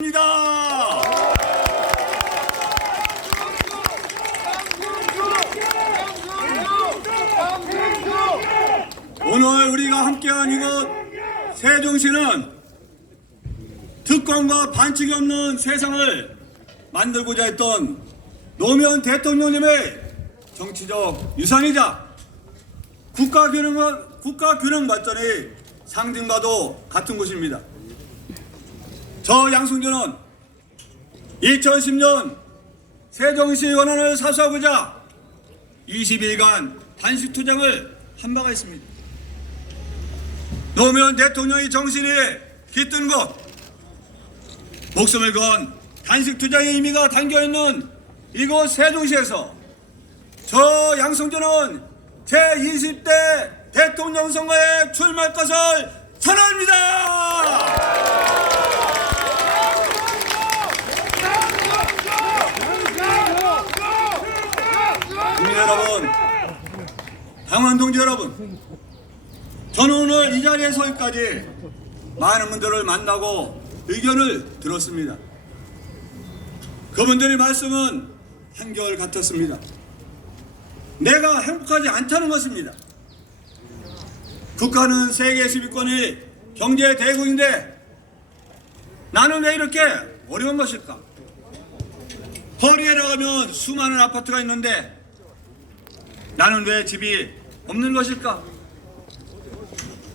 입니다. 오늘 우리가 함께한 이곳 세종시는 특권과 반칙이 없는 세상을 만들고자 했던 노무현 대통령님의 정치적 유산이자 국가 균형 발전의 상징과도 같은 곳입니다. 저 양승준은 2010년 세종시 원안을 사수하고자 20일간 단식 투쟁을 한 바가 있습니다. 노무현 대통령의 정신이 깃든 곳, 목숨을 건 단식 투쟁의 의미가 담겨있는 이곳 세종시에서 저 양승준은 제20대 대통령 선거에 출마할 것을 선언합니다. 국민 여러분, 당원 동지 여러분, 저는 오늘 이 자리에 서기까지 많은 분들을 만나고 의견을 들었습니다. 그분들의 말씀은 한결같았습니다. 내가 행복하지 않다는 것입니다. 국가는 세계 10위권의 경제 대국인데 나는 왜 이렇게 어려운 것일까? 거리에 나가면 수많은 아파트가 있는데 나는 왜 집이 없는 것일까?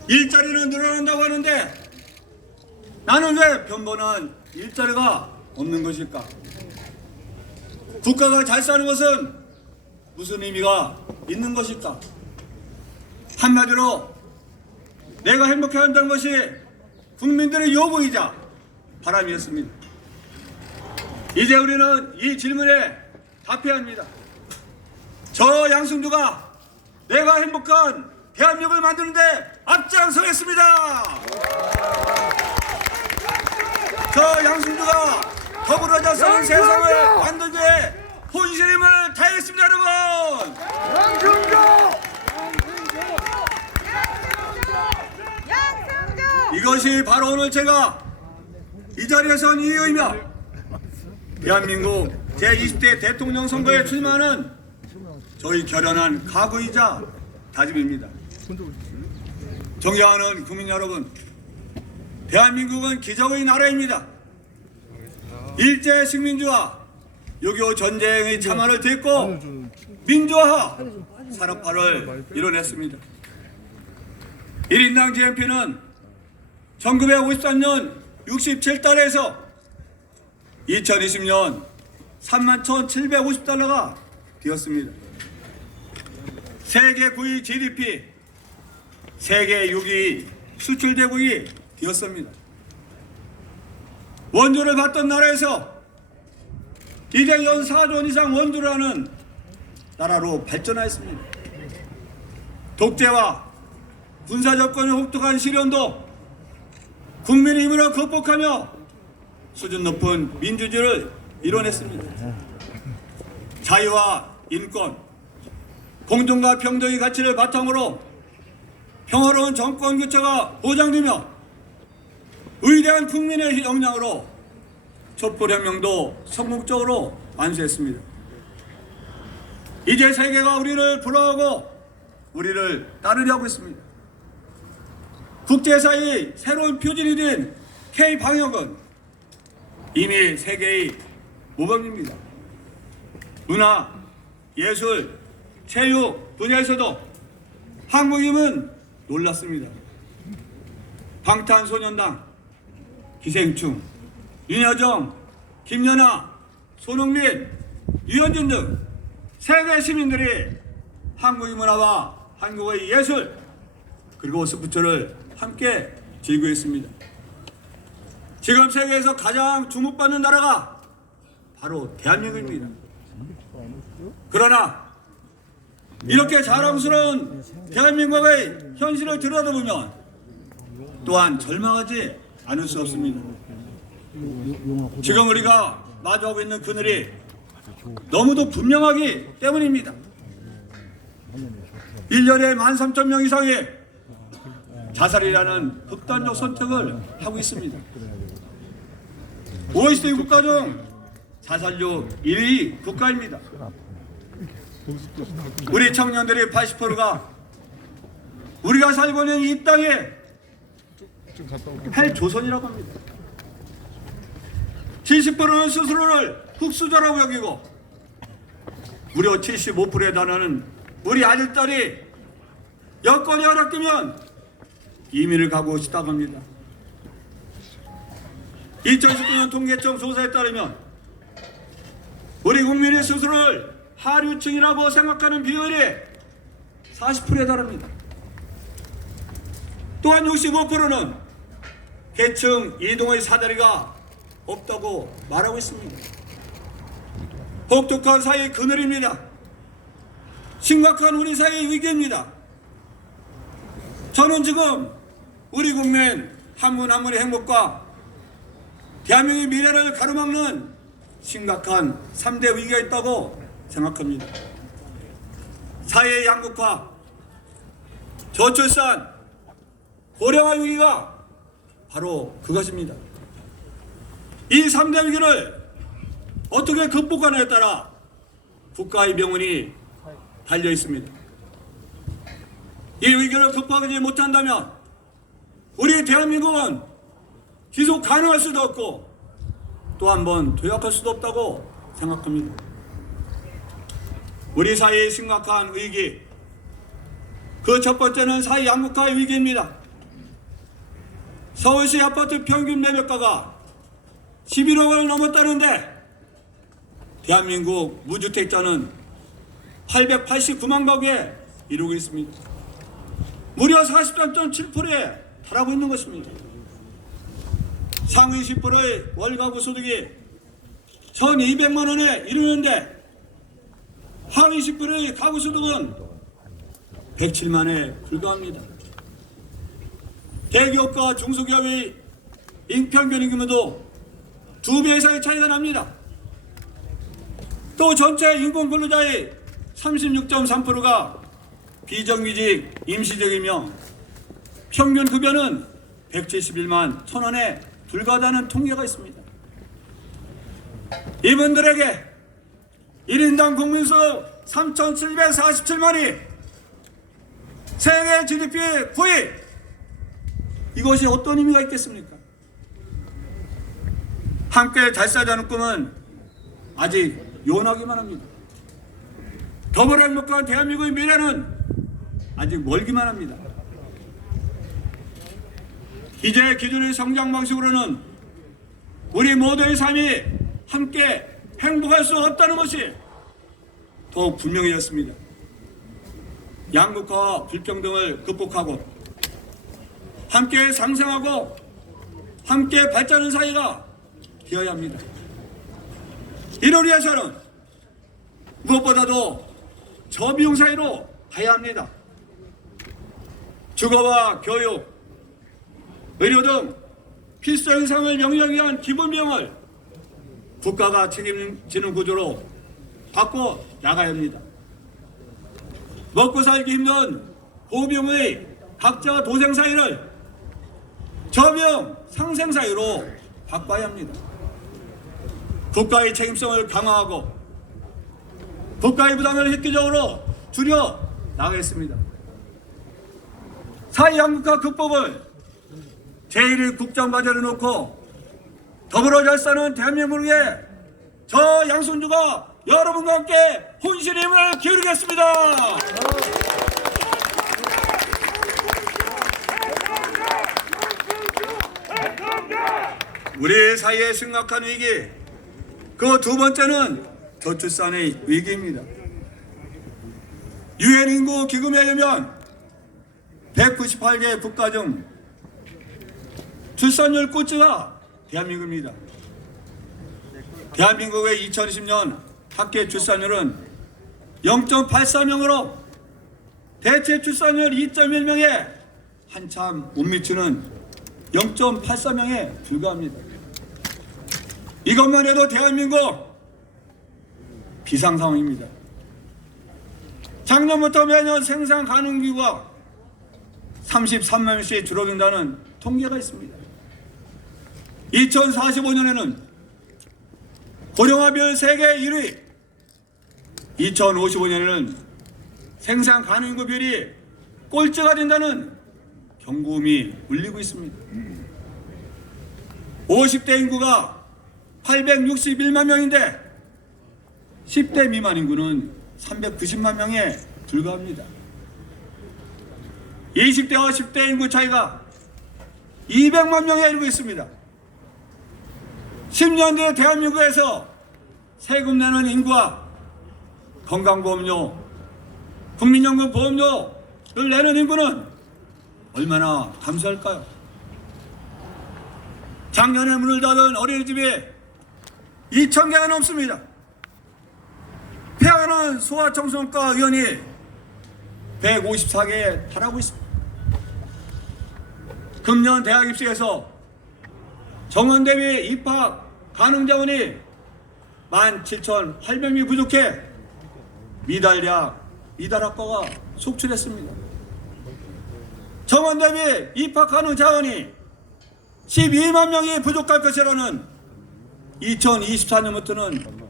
일자리는 늘어난다고 하는데 나는 왜 변변한 일자리가 없는 것일까? 국가가 잘 사는 것은 무슨 의미가 있는 것일까? 한마디로 내가 행복해야 한다는 것이 국민들의 요구이자 바람이었습니다. 이제 우리는 이 질문에 답해야 합니다. 저 양승두가 내가 행복한 대한민국을 만드는데 앞장서겠습니다. 저 양승두가 더불어져 사는 세상을 만들기 위해 혼신임을 다하겠습니다, 여러분. 이것이 바로 오늘 제가 이 자리에 선 이유이며 대한민국 제20대 대통령 선거에 출마하는 저희 결연한 각오이자 다짐입니다. 존경하는 국민 여러분, 대한민국은 기적의 나라입니다. 일제 식민지와 6.25 전쟁의 참화를 딛고 민주화 산업화를 이뤄냈습니다. 1인당 GNP는 1953년 67달러에서 2020년 31,750달러가 되었습니다. 세계 9위 GDP, 세계 6위 수출 대국이 되었습니다. 원조를 받던 나라에서 이제 연 4조 원 이상 원조를 하는 나라로 발전하였습니다. 독재와 군사정권의 혹독한 시련도 국민의 힘으로 극복하며 수준 높은 민주주의를 이뤄냈습니다. 자유와 인권, 공정과 평등의 가치를 바탕으로 평화로운 정권 교체가 보장되며 위대한 국민의 역량으로 촛불혁명도 성공적으로 완수했습니다. 이제 세계가 우리를 부러워하고 우리를 따르려고 했습니다. 국제사회의 새로운 표준이 된 K방역은 이미 세계의 모범입니다. 문화, 예술, 체육 분야에서도 한국임은 놀랐습니다. 방탄소년단, 기생충, 윤여정, 김연아, 손흥민, 유현진 등 세계 시민들이 한국의 문화와 한국의 예술 그리고 스포츠를 함께 즐기고 있습니다. 지금 세계에서 가장 주목받는 나라가 바로 대한민국입니다. 그러나 이렇게 자랑스러운 대한민국의 현실을 들여다보면 또한 절망하지 않을 수 없습니다. 지금 우리가 마주하고 있는 그늘이 너무도 분명하기 때문입니다. 1년에 13,000명 이상의 자살이라는 극단적 선택을 하고 있습니다. OECD 국가 중 자살률 1위 국가입니다. 우리 청년들의 80%가 우리가 살고 있는 이 땅에 헬조선이라고 합니다. 70%는 스스로를 흑수저라고 여기고 무려 75%에 달하는 우리 아들딸이 여건이 허락되면 이민을 가고 싶다고 합니다. 2019년 통계청 조사에 따르면 우리 국민이 스스로를 하류층이라고 생각하는 비율이 40%에 달합니다. 또한 65%는 계층 이동의 사다리가 없다고 말하고 있습니다. 혹독한 사회의 그늘입니다. 심각한 우리 사회의 위기입니다. 저는 지금 우리 국민 한 분 한 분의 행복과 대한민국의 미래를 가로막는 심각한 3대 위기가 있다고 생각합니다. 사회의 양극화, 저출산, 고령화 위기가 바로 그것입니다. 이 3대 위기를 어떻게 극복하느냐에 따라 국가의 명운이 달려 있습니다. 이 위기를 극복하지 못한다면 우리 대한민국은 지속 가능할 수도 없고 또 한 번 도약할 수도 없다고 생각합니다. 우리 사회의 심각한 위기, 그 첫 번째는 사회 양극화의 위기입니다. 서울시 아파트 평균 매매가가 11억을 넘었다는데 대한민국 무주택자는 889만 가구에 이르고 있습니다. 무려 43.7%에 달하고 있는 것입니다. 상위 10%의 월가구 소득이 1,200만 원에 이르는데 하위 10%의 가구 소득은 107만에 불과합니다. 대기업과 중소기업의 인평균 임금도 2배 이상의 차이가 납니다. 또 전체 인공 근로자의 36.3%가 비정규직 임시직이며 평균 급여는 171만 1,000원에 불과하다는 통계가 있습니다. 이분들에게 1인당 국민소득 3,747만이 세계 GDP의 9위, 이것이 어떤 의미가 있겠습니까? 함께 잘 살자는 꿈은 아직 요원하기만 합니다. 더불어 행복한 대한민국의 미래는 아직 멀기만 합니다. 이제 기존의 성장 방식으로는 우리 모두의 삶이 함께 행복할 수 없다는 것이 더욱 분명해졌습니다. 양극화와 불평등을 극복하고 함께 상생하고 함께 발전하는 사회가 되어야 합니다. 이를 위해서는 무엇보다도 저비용 사회로 가야 합니다. 주거와 교육, 의료 등 필수 현상을 명령하기 위한 기본 비용을 국가가 책임지는 구조로 바꿔 나가야 합니다. 먹고 살기 힘든 고비용의 각자 도생 사회를 저비용 상생 사회로 바꿔야 합니다. 국가의 책임성을 강화하고 국가의 부담을 획기적으로 줄여 나가겠습니다. 사회 양극화 극복을 제1의 국정과제로 놓고 더불어 잘 사는 대한민국을 위해 저 양손주가 여러분과 함께 혼신의 힘을 기울이겠습니다. 우리 사회의 심각한 위기, 그 두 번째는 저출산의 위기입니다. 유엔 인구 기금에 의하면 198개 국가 중 출산율 꼴찌가 대한민국입니다. 대한민국의 2020년 합계 출산율은 0.84명으로 대체 출산율 2.1명에 한참 못 미치는 0.84명에 불과합니다. 이것만 해도 대한민국 비상 상황입니다. 작년부터 매년 생산 가능 인구가 33만 명씩 줄어든다는 통계가 있습니다. 2045년에는 고령화별 세계 1위, 2055년에는 생산 가능 인구 비율이 꼴찌가 된다는 경고음이 울리고 있습니다. 50대 인구가 861만 명인데 10대 미만 인구는 390만 명에 불과합니다. 20대와 10대 인구 차이가 200만 명에 이르고 있습니다. 10년 뒤에 대한민국에서 세금 내는 인구와 건강보험료, 국민연금 보험료를 내는 인구는 얼마나 감소할까요? 작년에 문을 닫은 어린이집이 2,000개가 넘습니다. 폐하는 소아청소년과 의원이 154개에 달하고 있습니다. 금년 대학 입시에서 정원 대비 입학 가능 자원이 17,800명이 부족해 미달학과가 속출했습니다. 정원 대비 입학 가능 자원이 12만 명이 부족할 것이라는 2024년부터는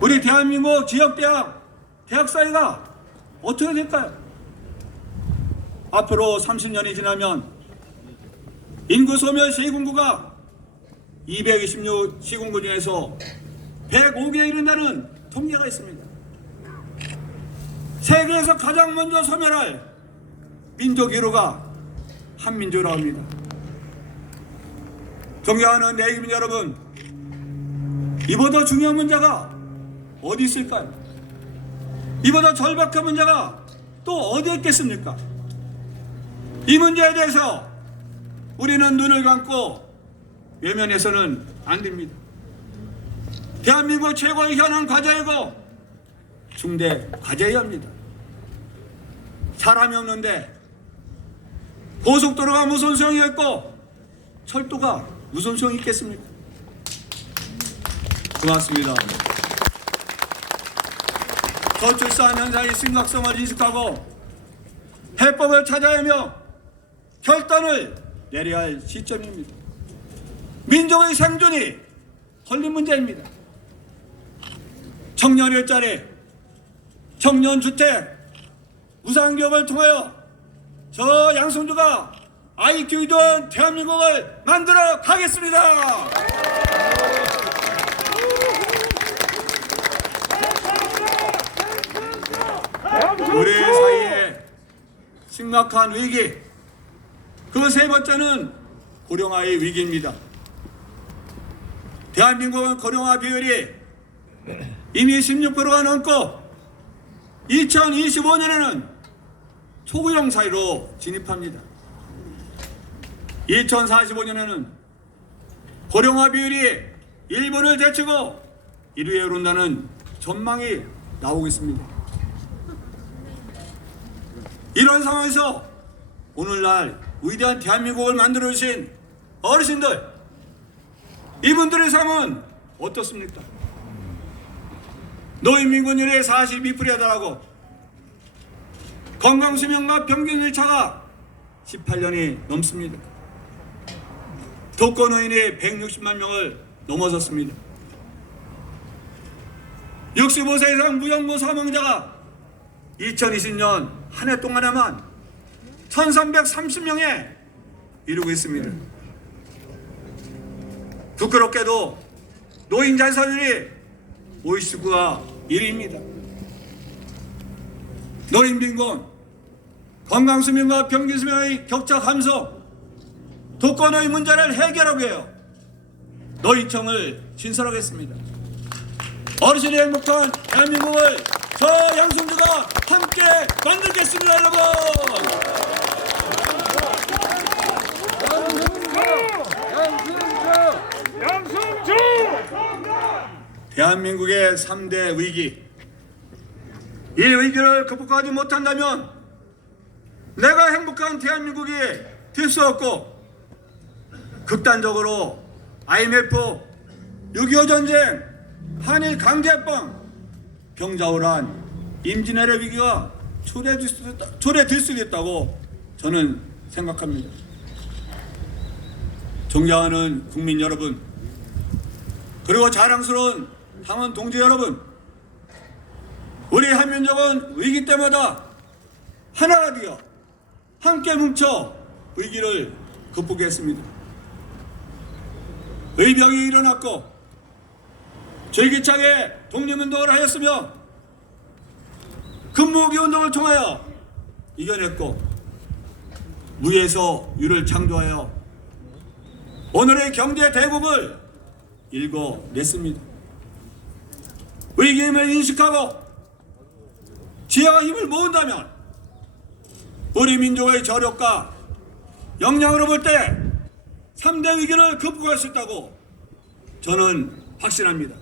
우리 대한민국 지역대학 대학 사이가 어떻게 될까요? 앞으로 30년이 지나면 인구 소멸 시군구가 226 시군구 중에서 105개에 이른다는 통계가 있습니다. 세계에서 가장 먼저 소멸할 민족 1호가 한민족이라고 합니다. 존경하는 내국민 여러분, 이보다 중요한 문제가 어디 있을까요? 이보다 절박한 문제가 또 어디에 있겠습니까? 이 문제에 대해서 우리는 눈을 감고 외면해서는 안 됩니다. 대한민국 최고의 현안 과제이고 중대 과제여야 합니다. 사람이 없는데 고속도로가 무슨 소용이 있고 철도가 무슨 소용이 있겠습니까? 고맙습니다. 저출산 현상의 심각성을 인식하고 해법을 찾아야 하며 결단을 내려야 할 시점입니다. 민족의 생존이 걸린 문제입니다. 청년 일자리, 청년 주택, 무상교육을 통하여 저 양승주가 아이 키우기 좋은 대한민국을 만들어 가겠습니다. 우리 사이에 심각한 위기, 그 세 번째는 고령화의 위기입니다. 대한민국은 고령화 비율이 이미 16%가 넘고 2025년에는 초고령 사회로 진입합니다. 2045년에는 고령화 비율이 일본을 제치고 1위에 오른다는 전망이 나오고 있습니다. 이런 상황에서 오늘날 위대한 대한민국을 만들어주신 어르신들, 이분들의 삶은 어떻습니까? 노인 민구율이 42%에 달하고 건강수명과 평균 일차가 18년이 넘습니다. 독거노인이 160만 명을 넘어섰습니다. 65세 이상 무연고 사망자가 2020년 한 해 동안에만 1330명에 이르고 있습니다. 부끄럽게도 노인 자살률이 OECD9가 1위입니다. 노인 빈곤, 건강수명과 평균수명의 격차 감소, 독거노인 문제를 해결하기 위해 노인청을 신설하겠습니다. 어르신이 행복한 대한민국을 저 양승주가 함께 만들겠습니다, 여러분. 양승주! 대한민국의 3대 위기, 이 위기를 극복하지 못한다면 내가 행복한 대한민국이 될 수 없고 극단적으로 IMF, 6.25 전쟁, 한일 강제합방, 병자호란, 임진왜란 위기가 초래될 수도 있다고 저는 생각합니다. 존경하는 국민 여러분, 그리고 자랑스러운 당원 동지 여러분, 우리 한민족은 위기 때마다 하나가 되어 함께 뭉쳐 위기를 극복했습니다. 의병이 일어났고 줄기차게 독립운동을 하였으며 근무기 운동을 통하여 이겨냈고 무에서 유를 창조하여 오늘의 경제 대국을 일궈냈습니다. 위기임을 인식하고 지혜와 힘을 모은다면 우리 민족의 저력과 역량으로 볼 때 3대 위기를 극복할 수 있다고 저는 확신합니다.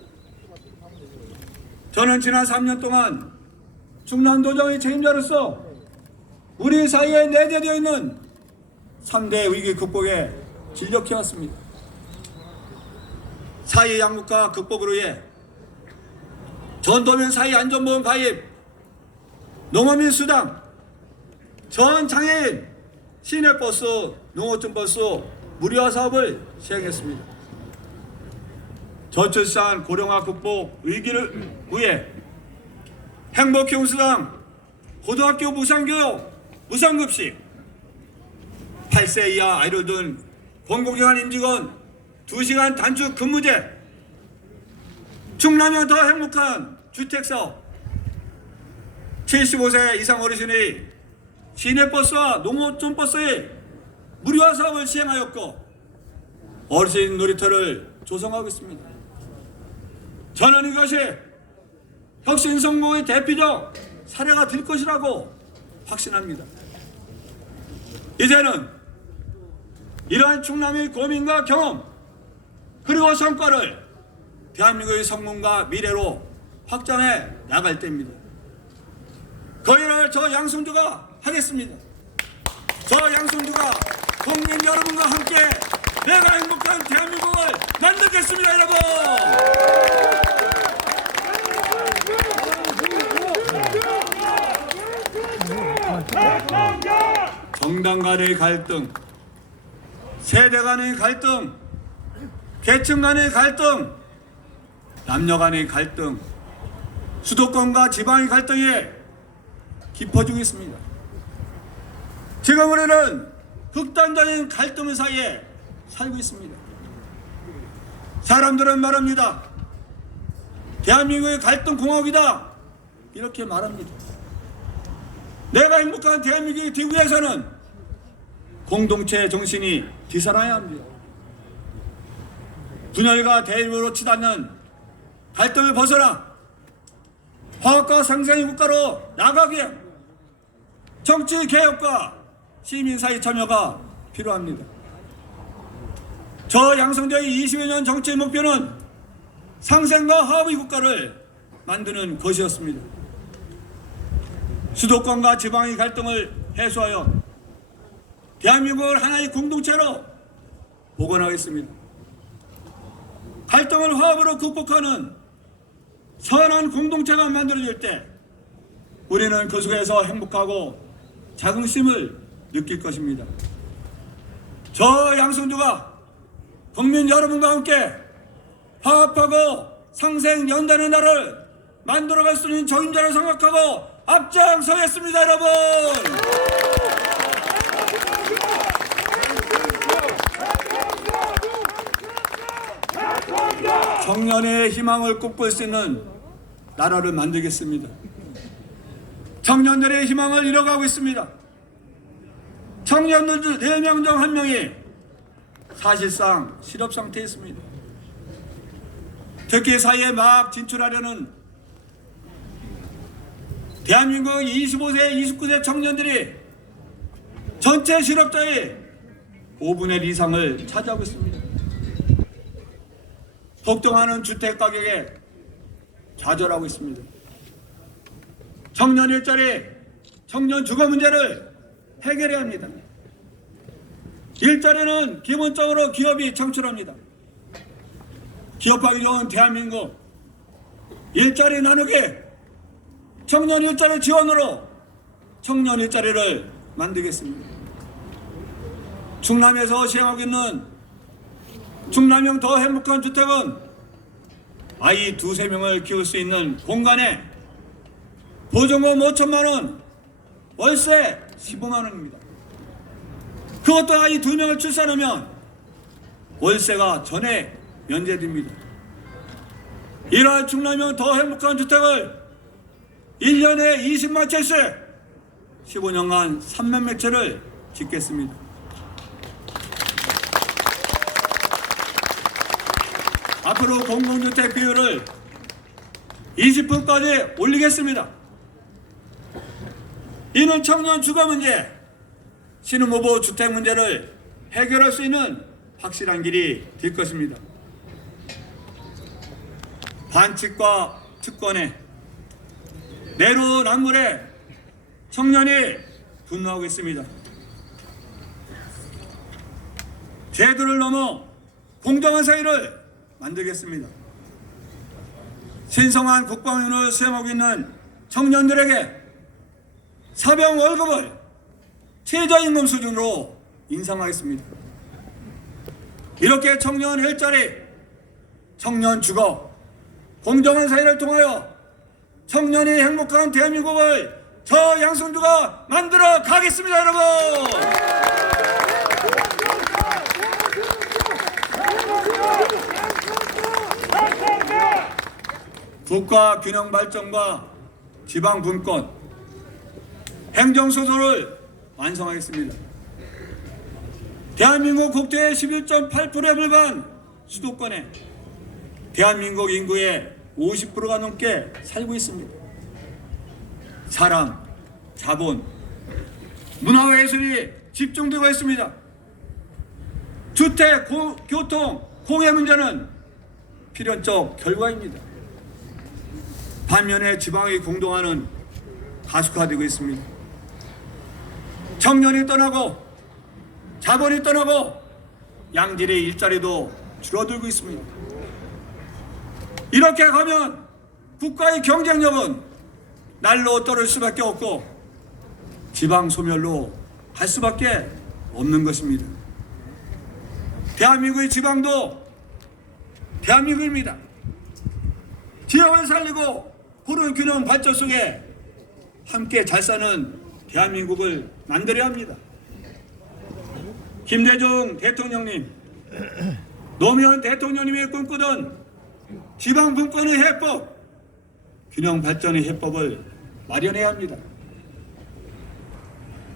저는 지난 3년 동안 충남도정의 책임자로서 우리 사회에 내재되어 있는 3대 위기 극복에 진력해왔습니다. 사회 양극화 극복으로 해 전도면 사회 안전보험 가입, 농어민 수당, 전 장애인 시내버스, 농어촌버스 무료화 사업을 시행했습니다. 저출산 고령화 극복 위기를 위해 행복기운수당, 고등학교 무상교육, 무상급식, 8세 이하 아이를 둔 공공기관 임직원 2시간 단축 근무제, 충남형 더 행복한 주택사업, 75세 이상 어르신의 시내버스와 농어촌버스의 무료화 사업을 시행하였고 어르신 놀이터를 조성하고 있습니다. 저는 이것이 혁신 성공의 대표적 사례가 될 것이라고 확신합니다. 이제는 이러한 충남의 고민과 경험 그리고 성과를 대한민국의 성공과 미래로 확장해 나갈 때입니다. 그 일을 저 양승두가 하겠습니다. 저 양승두가 국민 여러분과 함께 내가 행복한 대한민국을 만들겠습니다, 여러분. 정당 간의 갈등, 세대 간의 갈등, 계층 간의 갈등, 남녀 간의 갈등, 수도권과 지방의 갈등이 깊어지고 있습니다. 지금 우리는 극단적인 갈등 사이에 살고 있습니다. 사람들은 말합니다. 대한민국의 갈등 공화국이다 이렇게 말합니다. 내가 행복한 대한민국이 되기 위해서는 공동체 정신이 뒤살아야 합니다. 분열과 대립으로 치닫는 갈등을 벗어나 화합과 상생의 국가로 나가기에 정치 개혁과 시민사회 참여가 필요합니다. 저 양성대의 20여 년 정치의 목표는 상생과 화합의 국가를 만드는 것이었습니다. 수도권과 지방의 갈등을 해소하여 대한민국을 하나의 공동체로 복원하겠습니다. 갈등을 화합으로 극복하는 선한 공동체가 만들어질 때 우리는 그 속에서 행복하고 자긍심을 느낄 것입니다. 저 양승두가 국민 여러분과 함께 화합하고 상생 연대하는 나라를 만들어갈 수 있는 적임자로 생각하고 앞장서겠습니다, 여러분. 청년의 희망을 꿈꿀 수 있는 나라를 만들겠습니다. 청년들의 희망을 잃어가고 있습니다. 청년들 4명 중 1명이 사실상 실업 상태에 있습니다. 특히 사회에 막 진출하려는 대한민국 25세, 29세 청년들이 전체 실업자의 5분의 1 이상을 차지하고 있습니다. 폭등하는 주택 가격에 좌절하고 있습니다. 청년 일자리, 청년 주거 문제를 해결해야 합니다. 일자리는 기본적으로 기업이 창출합니다. 기업하기 좋은 대한민국 일자리 나누기, 청년 일자리 지원으로 청년 일자리를 만들겠습니다. 충남에서 시행하고 있는 충남형 더 행복한 주택은 아이 두세 명을 키울 수 있는 공간에 보증금 5천만 원, 월세 15만 원입니다. 그것도 아이 2명을 출산하면 월세가 전액 면제됩니다. 이러한 충남형 더 행복한 주택을 1년에 20만 채씩 15년간 3만 채를 짓겠습니다. 앞으로 공공주택 비율을 20%까지 올리겠습니다. 이는 청년 주거 문제, 신혼부부 주택 문제를 해결할 수 있는 확실한 길이 될 것입니다. 반칙과 특권에 내로남불에 청년이 분노하고 있습니다. 제도를 넘어 공정한 사회를 만들겠습니다. 신성한 국방윤을 수행하고 있는 청년들에게 사병 월급을 최저임금 수준으로 인상하겠습니다. 이렇게 청년 일자리, 청년 주거, 공정한 사회를 통하여 청년이 행복한 대한민국을 저 양승주가 만들어 가겠습니다, 여러분! 국가 균형 발전과 지방 분권, 행정소도를 완성하겠습니다. 대한민국 국토의 11.8%에 불과한 수도권에 대한민국 인구의 50%가 넘게 살고 있습니다. 사람, 자본, 문화예술이 집중되고 있습니다. 주택, 교통, 공해 문제는 필연적 결과입니다. 반면에 지방이 공동화는 가속화되고 있습니다. 청년이 떠나고 자본이 떠나고 양질의 일자리도 줄어들고 있습니다. 이렇게 가면 국가의 경쟁력은 날로 떨어질 수밖에 없고 지방 소멸로 갈 수밖에 없는 것입니다. 대한민국의 지방도 대한민국입니다. 지역을 살리고 푸른 균형 발전 속에 함께 잘 사는 대한민국을 만들어야 합니다. 김대중 대통령님, 노무현 대통령님이 꿈꾸던 지방 분권의 해법, 균형 발전의 해법을 마련해야 합니다.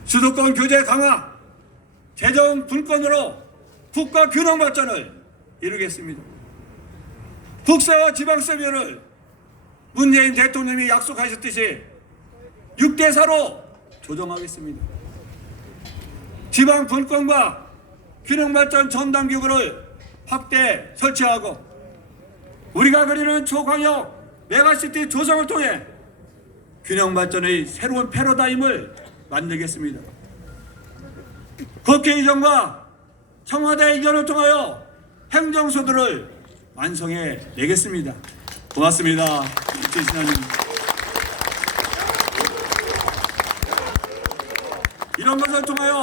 수도권 규제 강화, 재정 분권으로 국가 균형 발전을 이루겠습니다. 국세와 지방세별을 문재인 대통령이 약속하셨듯이 6대4로 조정하겠습니다. 지방 분권과 균형 발전 전담기구를 확대 설치하고 우리가 그리는 초광역 메가시티 조성을 통해 균형 발전의 새로운 패러다임을 만들겠습니다. 국회의정과 청와대 의견을 통하여 행정소도를 완성해 내겠습니다. 고맙습니다. 이재신원님. 이런 것을 통하여